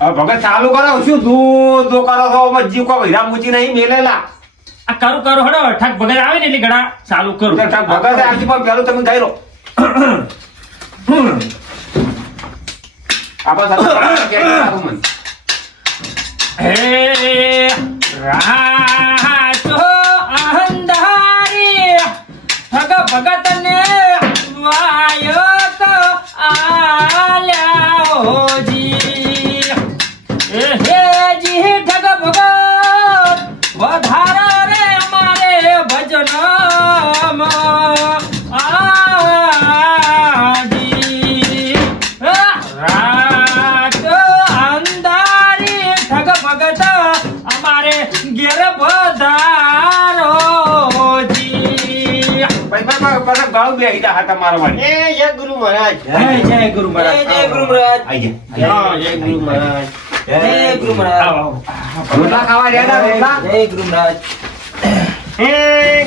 ભગત ચાલુ કરો શું તું તો કરો છો મજી કો હીરા મૂચી નહીં મેલેલા આ કરું હડો ઠાક ભગત આવે ને એટલે ઘડા ચાલુ કરું ભગત આજી પણ પેલું તમે ગાઈ લો આપણા સાથે કે સારું મન હે રાજો અંધારી ઠગ ભગત ને વાયક આલ્યા હોજી હે જી ઠગ ભગત વધારા રે અમારે ભજન આજી રાજ અંધારી ઠગ ભગત અમારે ઘેર વધારો જી ભાઈ પાછા ગાળું બેહી જા હાથ મારો વાળી એ જય ગુરુ મહારાજ જય ગુરુ મહારાજ જય ગુરુ મહારાજ આઈ હા જય ગુરુ મહારાજ જય ગુરુ મહારાજ રોટલા ખાવા રેડા રોટલા જય ગુરુ મહારાજ હે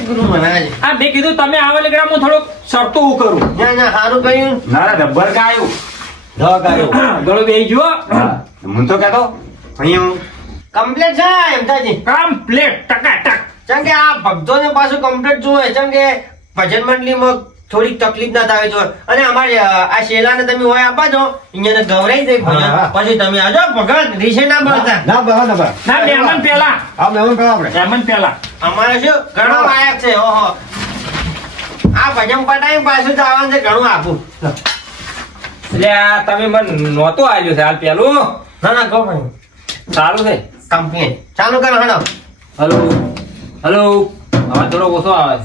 ગુરુ મહારાજ આ મેં કીધું તમે આવા લેકડા હું થોડુંક શરતું કરું ના ના સારું કહ્યું ના ડબ્બર કાયું ધ ગાયો ગળો બેહી ગયો હું તો કહેતો અહીંયા કમ્પ્લીટ છે એમ તાજી કમ્પ્લીટ ટકાટક ચમ કે આ ભક્તોને પાછું કમ્પ્લીટ જોવે ચમ કે ભજન મંડળીમાં થોડીક તકલીફ ના થાય જો અને અમારે આ શેલાને તમે હોય આપા છો અહીંયા ગવરાઈ જાય ભજન પછી તમે આજો ભગત રીસે ના બોલતા ના બરાબર ના બરાબર ના મહેમાન પેલા આ મેમન પેલા આપણે મહેમાન પેલા અમારે શું ઘણો લાયક છે ઓહો આ ભજન પટાઈ પાછું જવાનું છે ઘણું આપું એટલે આ તમે મને નહોતો આવ્યો છે હાલ પેલું ના ના કહો ભાઈ સારું છે કંપની ચાલુ કરો હડો હલો હલો અવાજ થોડો ઓછો આવે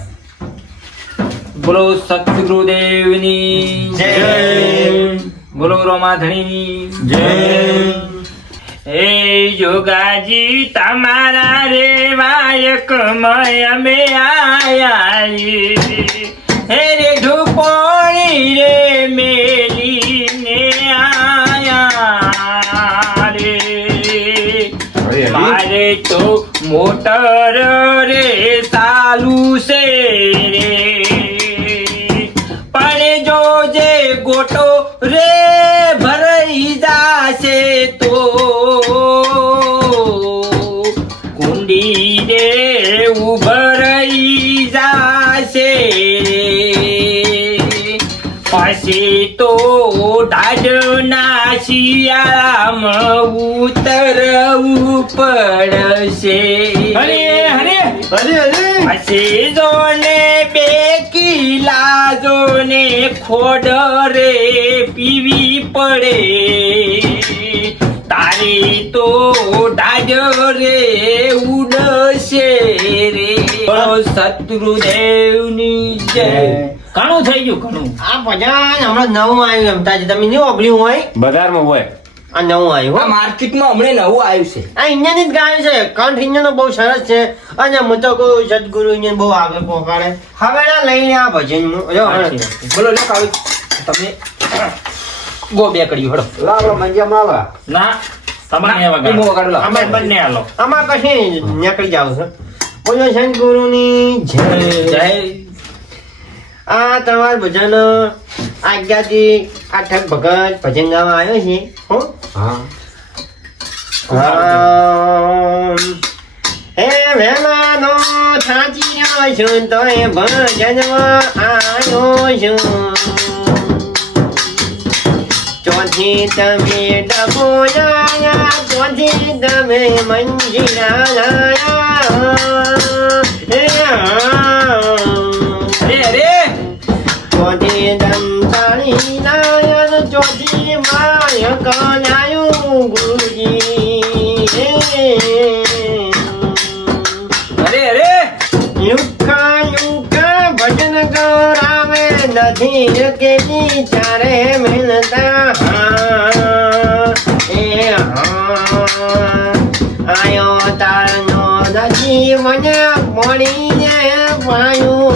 બોલો સતગુરુદેવની જય. બોલો રમાધણી જય. એ જોગાજી તમારા રે વાયકમય અમે આયા હે રે ઢુપોણી રે મેલીને આયા રે મારે તો મોટર રે ચાલુ છે રે પણ જો જે ગોટો રે ભરાઈ જાશે તો કુંડી રે ઉભરાઈ જાશે પછી તો દાડના શિયાળામાં ઉતરવું પડશે હરે હરે પછી જોને બે કિલા જોને ખોડ રે પીવી પડે તારી તો દાડ રે ઉડશે રે સતગુરુદેવની જય ઘણું થઈ ગયું ઘણું આ ભજન હમણાં નવું આવ્યું એમ તાજી તમે નહીં ઓબળ્યું હોય બજારમાં હોય આ નવું આવ્યું હો. માર્કેટમાં હમણાં નવું આવ્યું છે આ ઇન્જિન જ ગાયું છે કંઠ ઇન્જિન બહુ સરસ છે અને હું તો કહું સદગુરુ ઇન્જિન બહુ આગળ પહોંચાડે હવે ના લઈને આ ભજન બોલો લો કાળુ તમે ગો બે કર્યું હડો લાવડો મંજિયામાં આવા ના તમારે વગાડો અમે બંને હાલો આમાં પછી નીકળી જાવ છે બોલો સદગુરુની જય જય આ તમાર ભજન આજ્ઞાથી આ ઠગ ભગત ભજન ગાવા આવ્યો છે હો હા હે વેલાનો થાચીયો છું તોય ભજનમાં આવ્યો છું ચોથી તમે ડબોયા ચોથી તમે મંજીરા અરે અરે ચોથી દંતાળી નાયન ચોથી માય કલાયું ગુરુજી અરે અરે યુખા યુખા ભજન કરાવે નથી કે ચારે મિલતા એ આયો તારનો નથી મને મળીને પાયું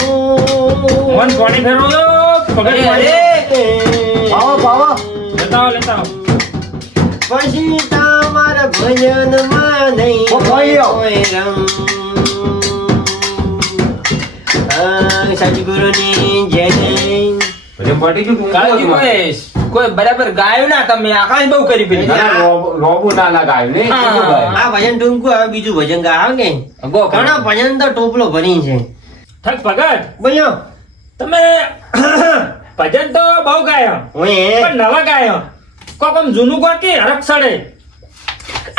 મન પાણી ફેરવો દો પગડ પાણી આવો પાવો લેતા આવો લેતા આવો પછી તમારા ભજનમાં નહીં કોઈ રંગ સદગુરુની જય પછી પટી ગયું કાળજી મહેશ કોઈ બરાબર ગાયું ના તમે આખા બહુ કરી પેલી એટલે રોબુ ના લગાવ્યું ને હા. કેટલું ગાયું? આ ભજન ટૂંકું હવે બીજું ભજન ગાવ કે ગો ઘણા ભજન તો ટોપલો ભરી છે ઠગ ભગત બોલ્યો તમે ભજન તો બહુ ગાયો ઓએ પણ નવા ગાયો કોક આમ જૂનું કોક કે હરક્ષડે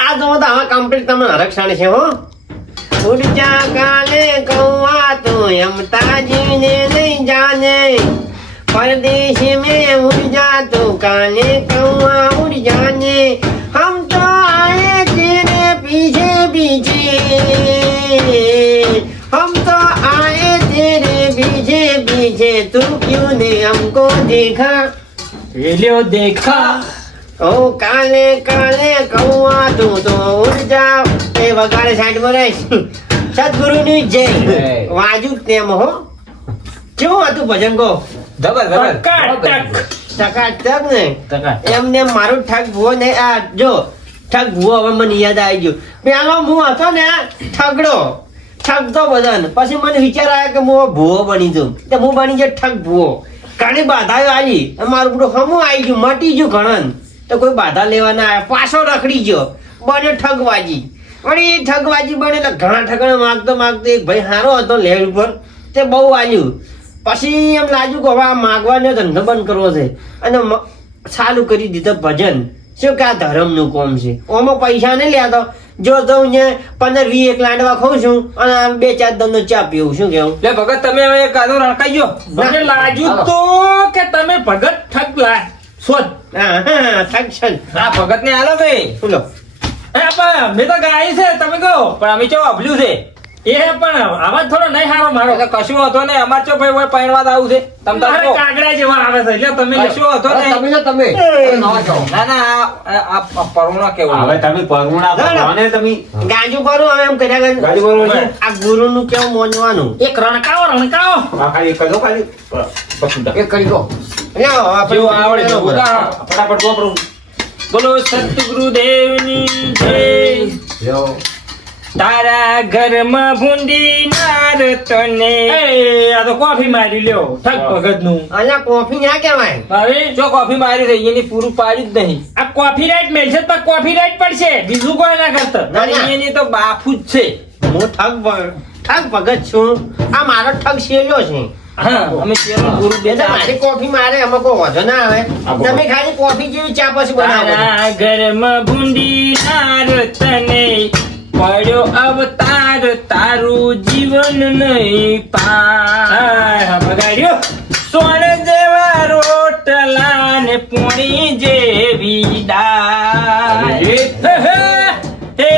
આ તો હવે કમ્પ્લીટ તમને હરક્ષણ છે હો ઉડજા કાલે કૌવા તો યમતાજીને નહીં જાને परदेश में उड़ जा तो काले कौआ उड़ जाने हम तो आए तेरे पीछे पीछे हम तो आए तेरे पीछे पीछे तू क्यों ने हमको देखा રેલ્યો દેખા ओ काले काले कौआ तू तो उड़ जा ए वगाड़े साइड में रह सदगुरु ની જય વાજુ તેમ હો કેવું હતું ભજન કો ટકાટક. ટકાટક ને ટકા. એમને મારું ઠગ ભૂવો ને આ જો ઠગ ભૂવો હવે મને યાદ આવી ગયું પેલો હું હતો ને ઠગડો ઠગતો બધાને પછી મને વિચાર આવ્યો કે હું ભૂવો બની જઉં તો હું બની ગયો ઠગ ભૂવો ઘણી બાધાઓ આવી અને મારું બધું હમું આવી ગયું મટી ગયું ઘણન તો કોઈ બાધા લેવા ના આવ્યા પાછો રખડી ગયો બને ઠગવાજી વળી એ ઠગવાજી બને એટલે ઘણા ઠગડા માગતો માગતો એક ભાઈ હારો હતો લેડ ઉપર તે બહુ આલ્યું પછી એમ લાગ્યું કે હવે આ માગવાનો ધંધો બંધ કરવો છે અને ચાલુ કરી દીધો ભજન શું કે આ ધર્મનું કોમ છે ઓમાં પૈસા નહીં લેતો જો તો અહીંયા 15-20 લાંડવા ખાઉં છું અને આમ 2-4 દંડનો ચા પીવું શું કેવું લે ભગત તમે હવે એક ગાધો રણકાઈ ગયો મને લાગ્યું તો કે તમે ભગત ઠગ લા શોધ હા હા સક્ષન આ ભગત ને આલો ભાઈ બોલો એ પણ મેં તો ગાય છે તમે કહો પણ અમે ચો અભલ્યું છે એ પણ અવાજ થોડો નહીં સારો મારો એટલે કશું હતો ને અમાર ચો ભાઈ હોય પૈણવા આવું છે તમ તાર મારે કહો. કાગડા જેવા આવે છે એટલે તમે કશું હતો ને ના ના આ પરુણા કેવું હવે તમે પરુણા તો છો ને તમે ગાજુ કરું હવે એમ કર્યા કરે. ગાજુ કરું છે? આ ગુરુનું કેવું મોનવાનું એક રણકાવો રણકાવો આ ખાલી એક જ હો, ખાલી લ્યો, આપણે જેવું આવડે તો બરોબર. ફટાફટ વાપરું. બોલો સતગુરુદેવની જય તારા ઘરમાં ભૂંડી નાર તને આ તો કોફી મારી લ્યો ઠગ ભગત નું અલ્યા કોફી ના કહેવાય હવે જો કોફી મારી રહી એની પૂરું પાડ્યું જ નહીં આ કોફી રાઈટ મેલશે તો કોફી રાઈટ પડશે બીજું કોઈ ના કરતા ના, ના. અને એની તો બાફુ જ છે હું ઠગ ભગત છું આ મારો ઠગ શેલ્યો છે હા અમે શેરનું પૂરું એટલે દેતા મારી કોફી મારે એમાં કોઈ વાંધો ના આવે તમે ખાલી કોફી જેવી ચા પછી બનાવો તારા ઘરમાં ભૂંડી નાર તને પડ્યો અવતાર તારું જીવન નહીં પા બગાડ્યો સોન જેવા રોટલા ને પોણી જેવી દાળ હે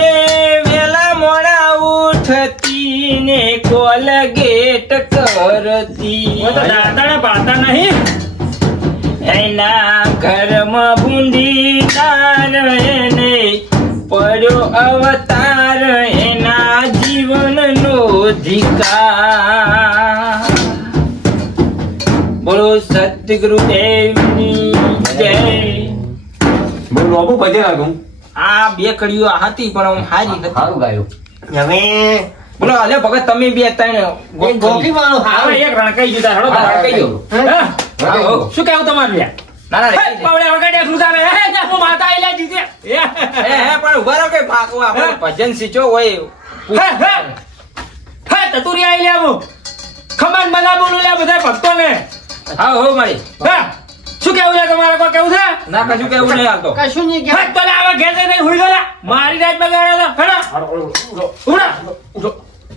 વેલા મોડા ઉઠતી ને કોલગેટ કરતી દાદા પાતા નહીં એના ઘરમાં ભૂંડી તાર એને પડ્યો અવતાર એના જીવનનો અધિકાર બોલો સતગુરુદેવની જય બોલ બાબુ ભજન હતું. આ બે કડીઓ હતી પણ આમ હારી નથી હવે બોલો અલે ભગત તમે બે ત્રણ એક કોફી વાળો હવે હારો એક રણકાઈ જુદા હેડો હા, રણકાઈ ગયો. હા? હા. શું કેવું તમારું યાર ના ના હે, રેડી છે. પાવડે વગાડે એટલું ચાલે. હે, કે હું માતા આયલા જીતે. હે, હે હે પણ ઉભા રહો કે પાકો આપણે ભજન શીખ્યો હોય હે, હે, તતુરી આઈ લે હું. ખમાન બધા બોલું લે બધા ભક્તોને. હા હો મારી હા, શું કેવું છે તમારે કોઈ કેવું છે? ના કશું કેવું નહીં હાલતો કશું નહીં હે, કહેવાય તો લે હવે ઘેર જઈને હુઈ ગયો લે. મારી રાત બગાડ્યો તો. હેડો. ઉઠો.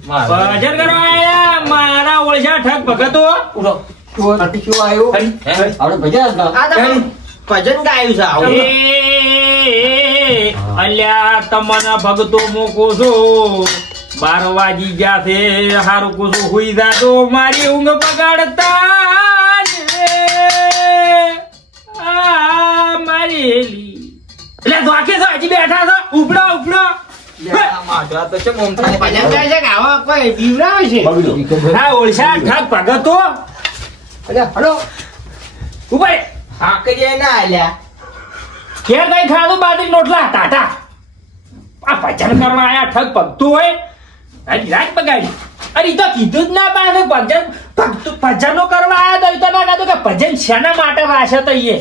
ભજન કરવા આયા મારા ઓળશા ઠગ ભગતો. આ તો ભજન ગાયું છે આવું. અલ્યા તમને ભગતો મૂકો છો 12 વાગી ગયા છે હારું કુસું હુઈ જાતો મારી ઊંઘ બગાડતા ને. આ મારી હેલી એટલે ધોકે છો હજી બેઠા છો ઉપડો ઉપડો માધવા તો ચમ ઓમ થાય ભજન ગાય છે કે આવા કોઈ બીવડાવે છે આ ઓળશા ઠગ ભગતો ઉપર હાકરીએ ના આલ્યા ઘેર કઈ ખાધું બાજરી રોટલા ટાટા આ ભજન કરવા આયા ઠગ ભગતું હોય આજ રાત બગાડી અરે ઈ તો કીધું જ ના પાસે ભજનો કરવા આયા તો ઈ તો ના કીધું કે ભજન શેના માટે વાસે તો ઈએ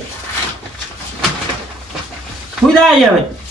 સુઈ જાય છે હવે